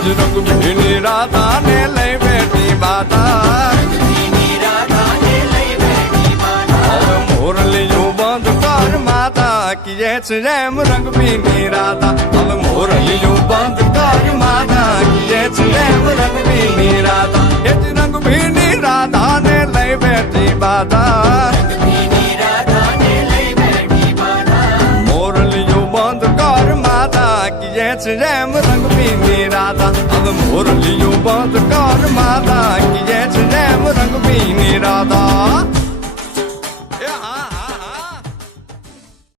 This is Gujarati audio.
રંગ ભીની રાધા ને લઈ બેઠી બાધા મોરલીયું બંધ કર માતા કીએ છે એમ રંગ ભીની રાધા હવે મોરલીયું બંધ કર માતા કીએ છે એમ રંગ ભીની રાધા એ જ રંગ ભીની રાધા ને લઈ બેઠી બાધા મોરલીયું બંધ કર માતા કીએ છે એમ રંગ ભીની રાધા હવે મોરલીયું બંધ કર માતા